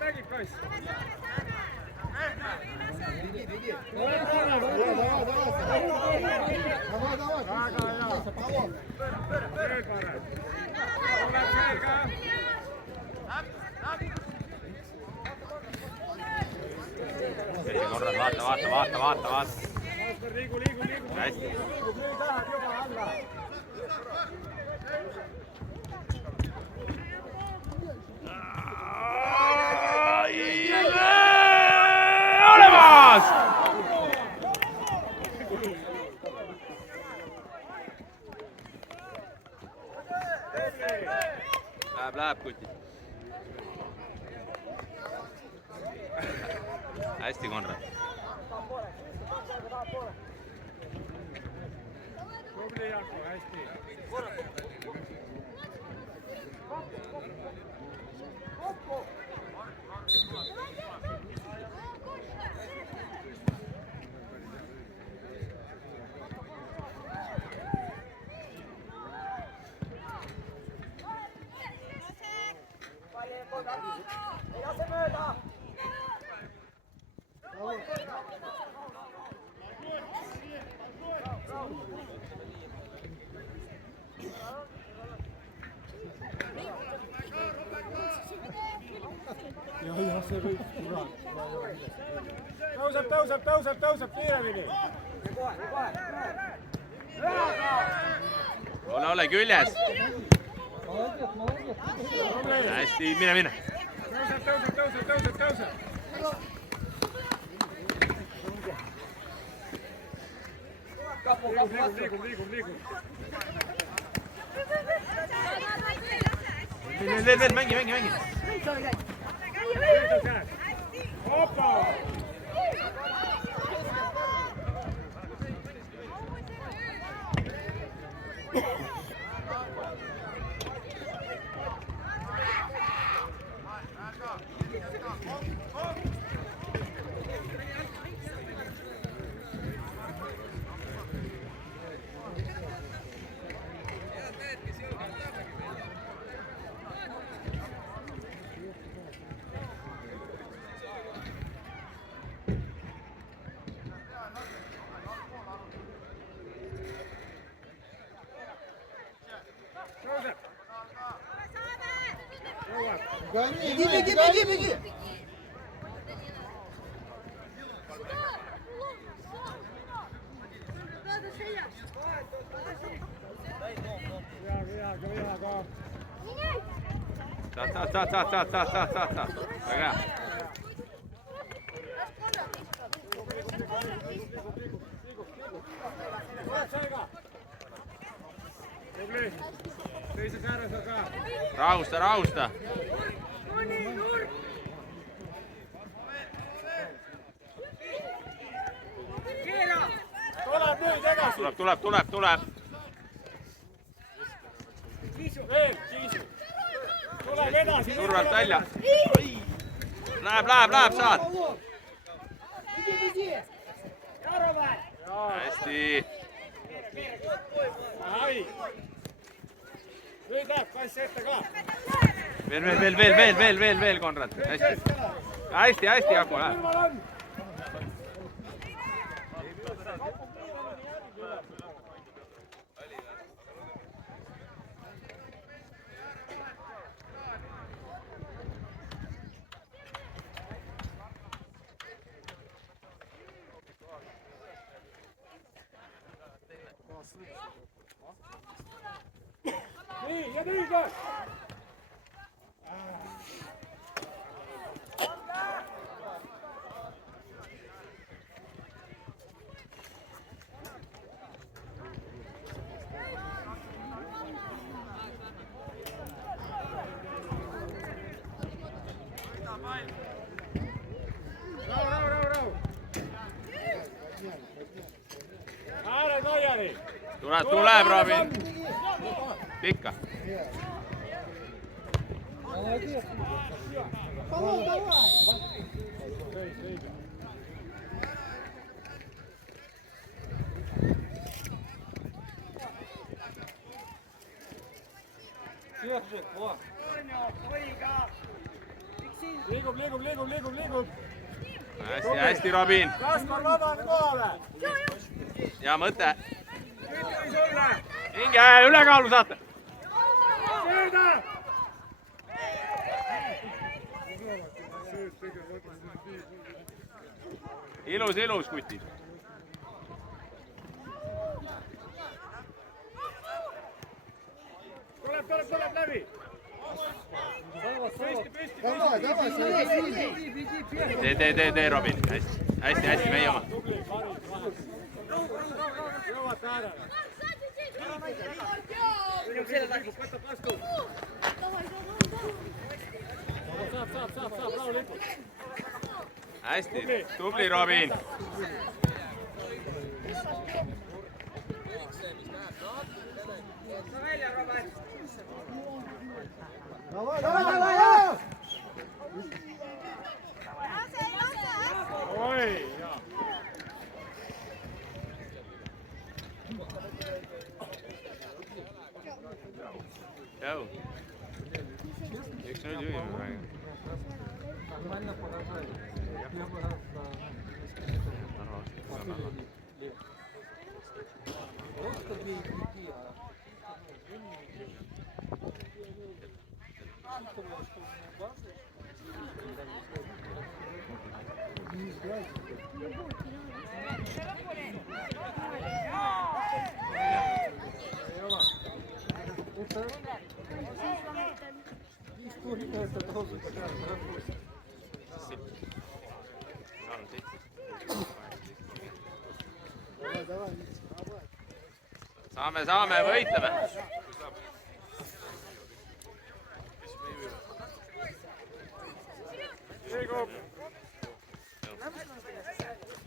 Mägi poiss. Vaata. Liigu. Hästi. Nüüd läheb juba alla. Olemas! Läheb kuti. Hästi, Konrad. Tubli Jaako, hästi. Ei lase mööda! Ja see võib tõuseb kiiremini. Ole küljes. Hästi, mine. Tõuseb. Liigub. Veel, mängi. Opa! Беги! Ta. Väga hea. Tubli. Teises ääres on ka. Rahusta. Tuleb nüüd edasi. Tuleb. Veel, Kiisu. Tuleb edasi. Survelt välja. Läheb, saad. Hästi. Nüüd läheb kass ette ka. Veel, Konrad. Hästi, Jaako, läheb. Nii, ja nüüd on! Rahu! Ääred laiali! Tuleb, Robin! Pikka! Давай, давай. Держи, вот. Liigub. hästi, hästi, Robin. Kaspar, vabane kohale. Hea mõte. Hinge, ülekaalu saate. Ilus, kutid. Tuleb läbi. Tee, Robin. Hästi, meie oma. Hästi, tubli, Robin. Давай, давай! Oi, jaa. Jau. 1-0 juhime praegu. Saame, võitleme. Liigub.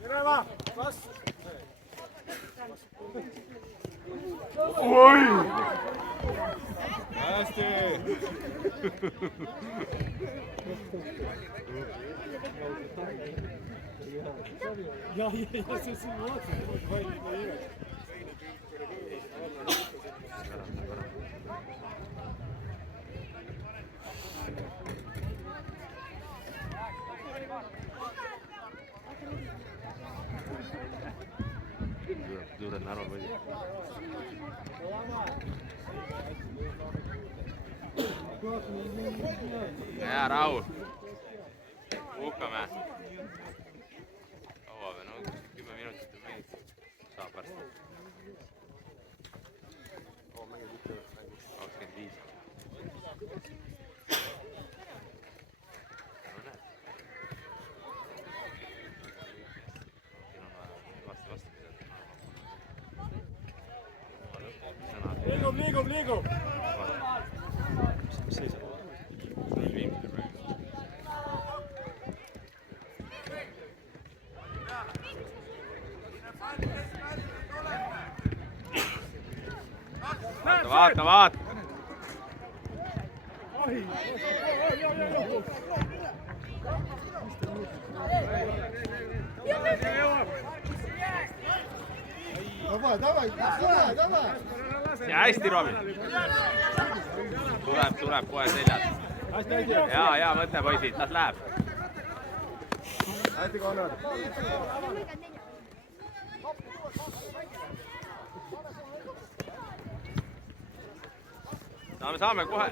Minema, kas? Oi! Hästi! Ja, see siin vaatad. Suured närvad võidi. Hea, rahu. Puhkame. Kaua või? No 10 minutit on mängid. Saab varsti. 25. Liigub. Mis see saab? See on viimane praegu. Vaata. Давай. Ja hästi, Robin. Tuleb kohe seljad. Hea mõte, poisid, las läheb. Hästi, Konrad. Saame kohe.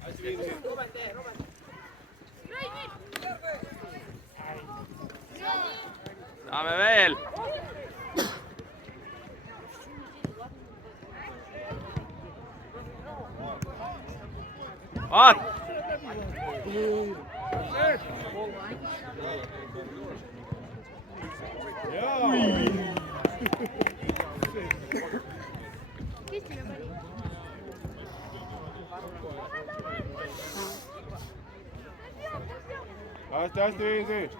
Hästi. Saame veel. Vaat. Hästi, easy.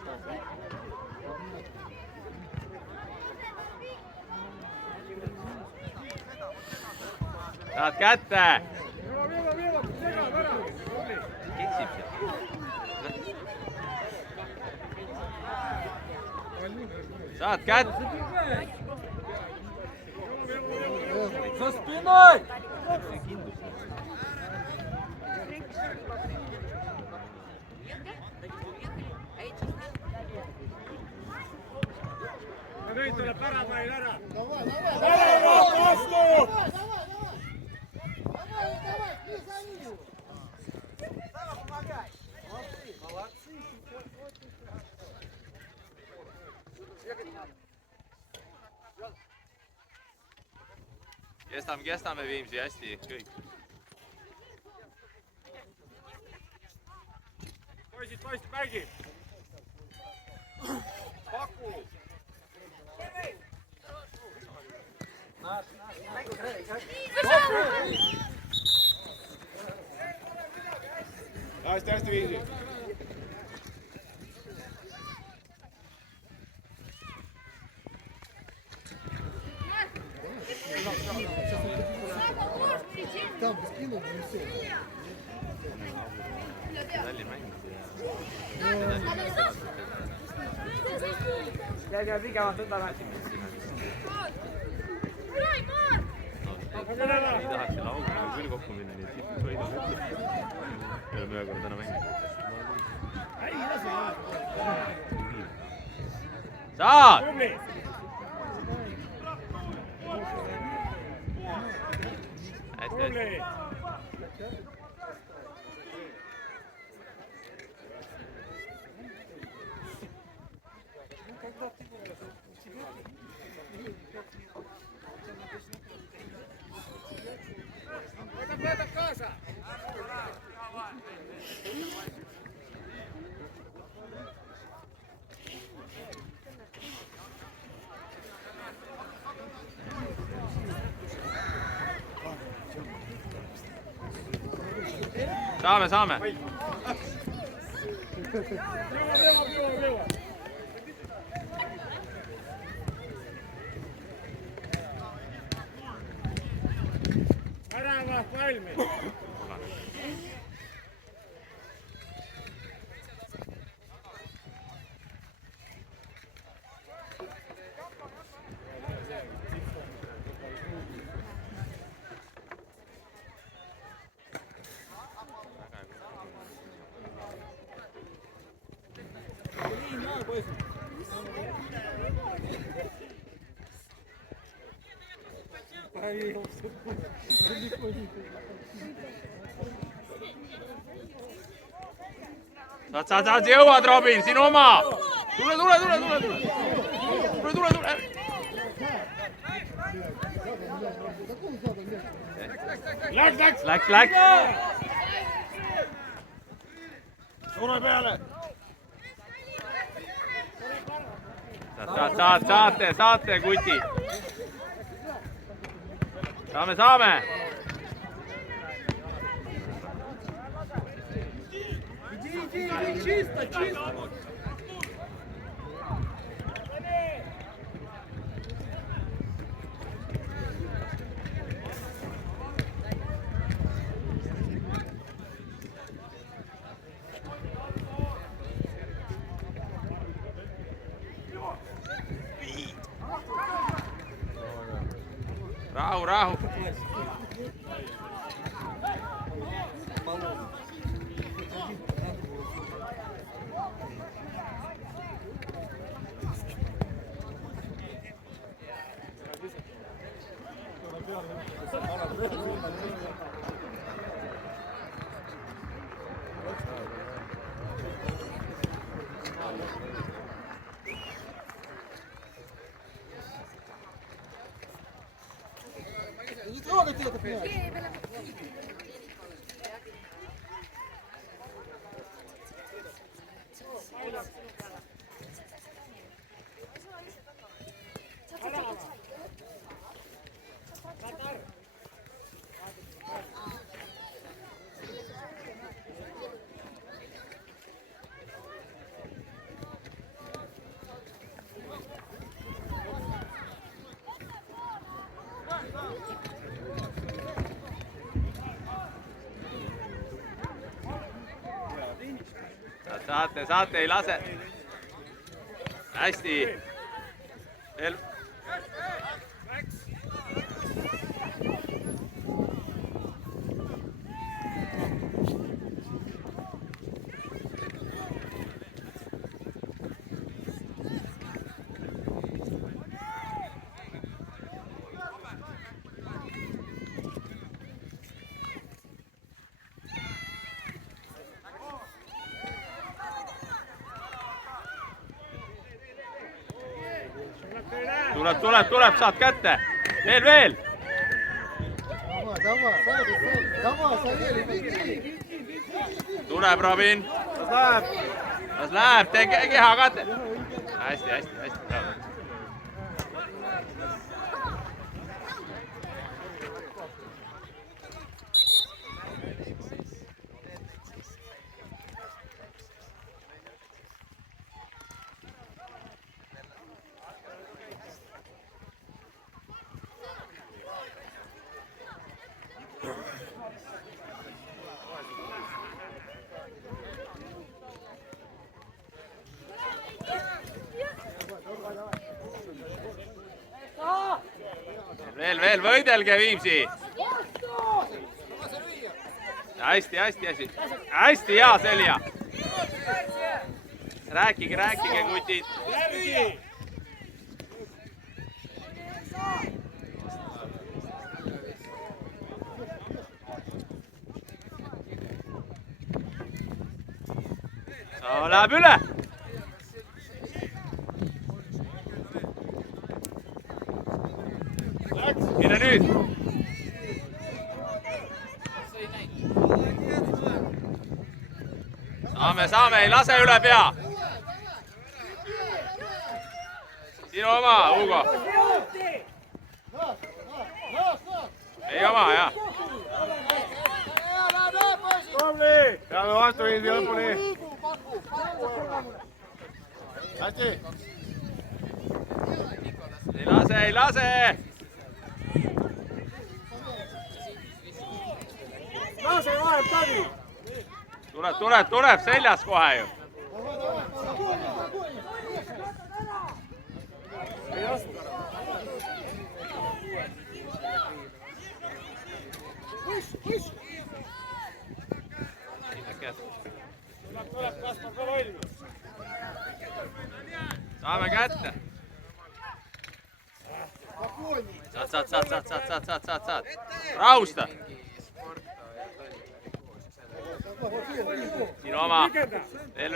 Saad kätte! Viiva, segab ära! Keksib seal. Saad kätte! За спиной! Nüüd tuleb paramail ära! Давай! Kestame Viimsi hästi, kõik. Poisid, mängib! Paku! Hästi Viimsi! Там скинул, и все. Talli mängib Käib pikemalt võtta läheb. ei tahaks selle auga küll kokku minna, nii et tipud võidavad. Me oleme ühe korra täna mänginud. Saad! Hästi. Võta kaasa! Saame. Viiva. Väravat valmis! Saad, jõuad, Robin, sinu oma! Tule! Läks! Suure peale! Saate, kuti! Saame! Иди, чисто! Rahu! Не трогайте этот мяч. saate, ei lase. Hästi. Veel. Tuleb, saad kätte. Veel. Tuleb, Robin. Las läheb, tee keha kätte. Hästi. Veel, võidelge Viimsi. Hästi, hea Selja. Rääkige, kutid. Läheb üle. Mine nüüd. Saame, ei lase üle pea. Sinu oma, Hugo. Ei oma, jah. Peame vastu viidi lõpuni. Hästi. Ei lase. Lase vahel Tavi. Tuleb seljas kohe ju. Ei oska. Tuleb Kaspar ka valmis. Saame kätte. Saad. Rahusta. Sinu oma. Veel.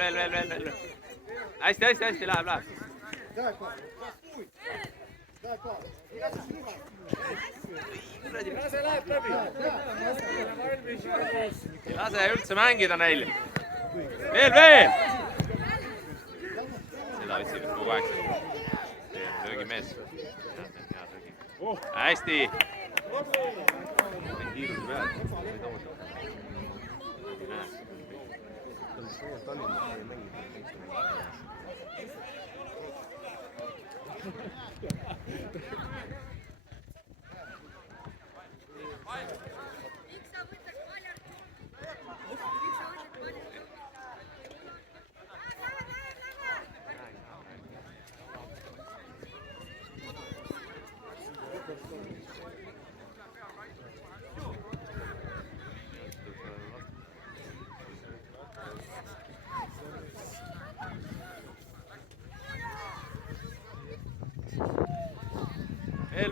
Hästi, läheb. Lase läheb läbi. Ei lase üldse mängida neil. Veel. Seda võtsid kogu aeg. Löögimees. Hästi. Kiiruse peal.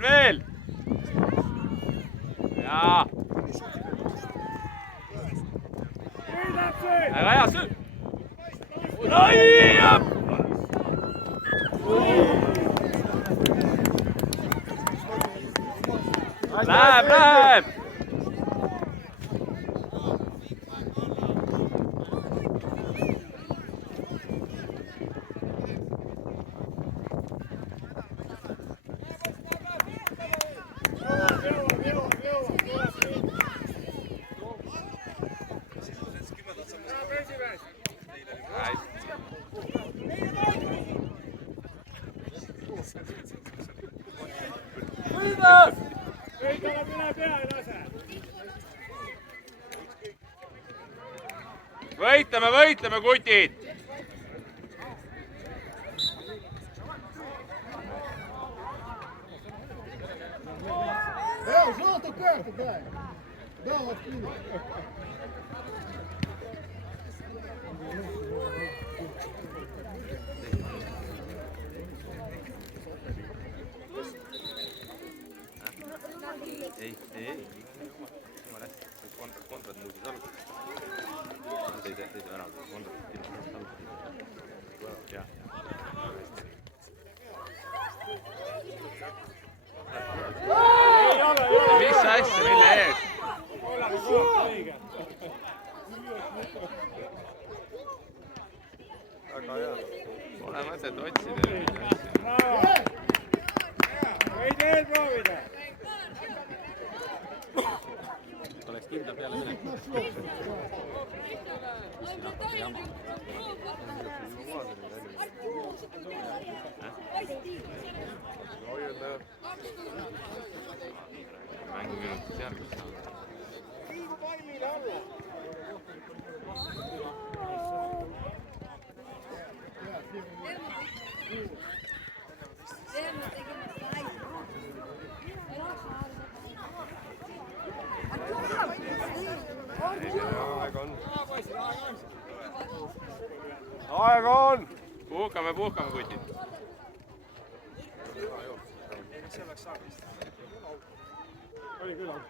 Veel. Jaa. Väga hea söö. Läheb. Võitleme, kutid! это дай. Дай на спину. Ei. Ma lähtsin, Konrad muutis alguses. Teise ära, Konrad kindlasti alustas. Jah. Mis asja, mille ees? Väga hea. Pole mõtet otsida. Võid veel proovida. Oleks kindla peale minek. Mänguminutis järgmist saada. Liigu pallile alla. Aega on! Puhkame, kutid. Oli küll on.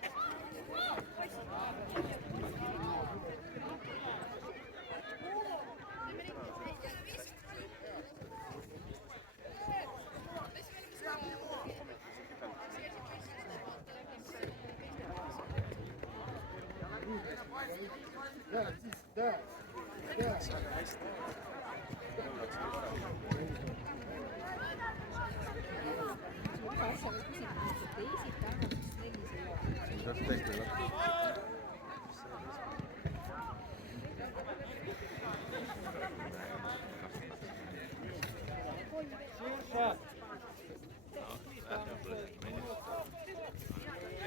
Да.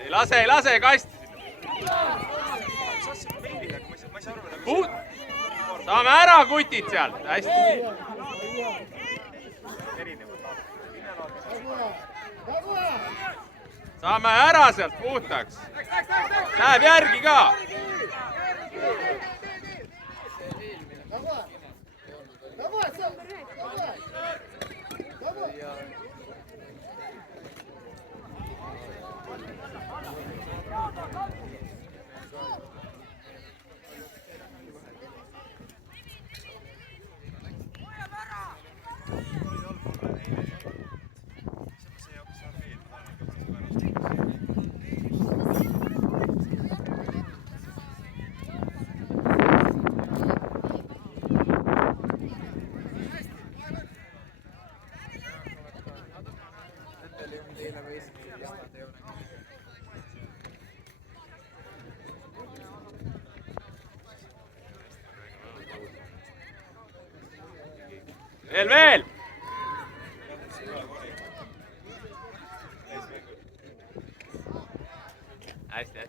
Ei lase kast! Saame ära kutid sealt, hästi. Saame ära sealt puhtaks. Läheb järgi ka. Veel! Hästi.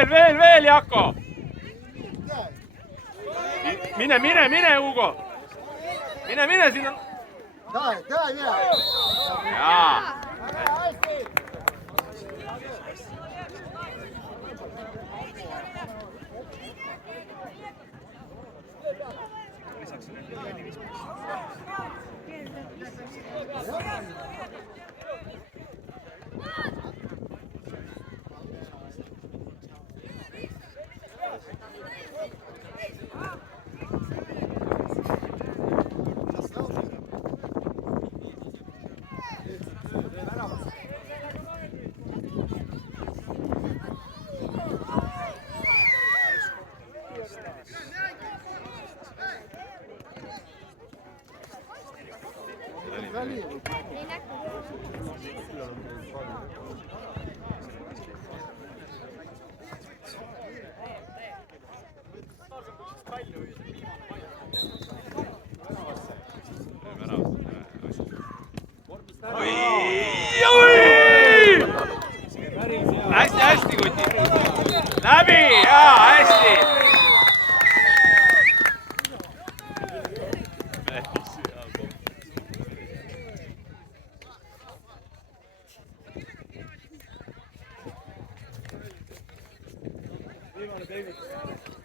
Veel, Jako! Mine, Hugo! Mine sinna! Дай, Jaa! hästi, Kuti. Läbi, jaa, hästi. Viimane David.